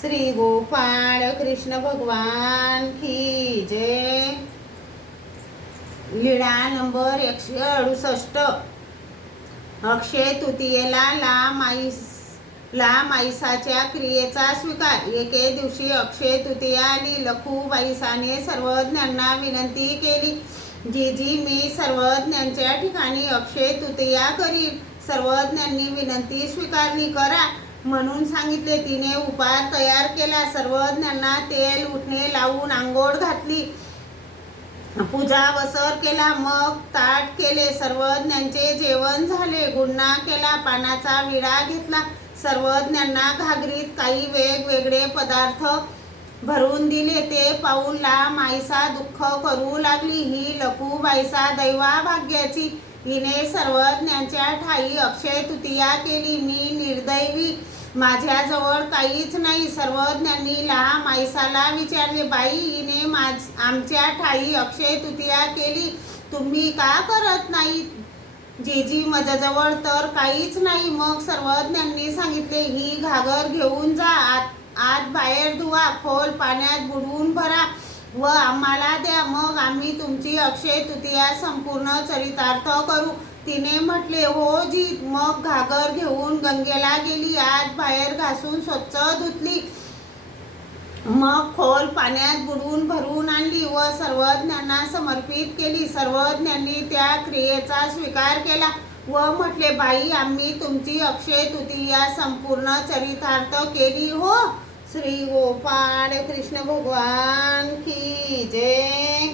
श्री गोपाळ कृष्ण भगवान की जय। लीळा नंबर 168। अक्षय तृतीयेला माईसाच्या क्रियेचा स्वीकार। एके दिवशी अक्षय तृतीया आली। लखुबाईसाने सर्वज्ञांना विनंती केली, जीजी मी सर्वज्ञांच्या ठिकाणी अक्षय तृतीया करील। सर्वज्ञांनी विनंती स्वीकारली, करा म्हणून सांगितले। तिने उपार तयार केला। सर्वज्ञांना तेल उठणे लावून आंघोळ घातली, पूजा वसर केला, मग ताट केले। सर्वज्ञांचे जेवण झाले। गुन्हा केला, पानाचा विडा घेतला। सर्वज्ञांना घागरीत काही वेगवेगळे पदार्थ भरून दिले। ते पाहून माईसा दुःख करू लागली। ही लखुबाईसा दैवाभाग्याची, हिने सर्वज्ञांच्या ठाई अक्षय तृतीया केली। मी निर्दैवी, माझ्याजवळ काहीच नाही। सर्वज्ञांनी माईसाला विचारले, बाई हिने आमच्या ठाई अक्षय तृतीया केली, तुम्ही का करत नाही? जीजी माझ्याजवळ तर काहीच नाही। मग सर्वज्ञांनी सांगितले, ही घागर घेऊन जा, आत बाहेर धुवा, खोल पाण्यात बुडवून भरा व आम्हाला द्या, मग आम्ही तुमची अक्षय तृतीया संपूर्ण चरितार्थ करू। तिने म्हटले, हो जी। मग घागर घेऊन गंगेला गेली, आत बाहेर घासून स्वच्छ धुतली, मग खोल पाण्यात बुडवून भरून आणली व सर्वज्ञांना समर्पित केली। सर्वज्ञांनी त्या क्रियेचा स्वीकार केला व म्हटले, बाई आम्ही तुमची अक्षय तृतीया संपूर्ण चरितार्थ केली हो। श्री गोपाळ कृष्ण भगवान की जय।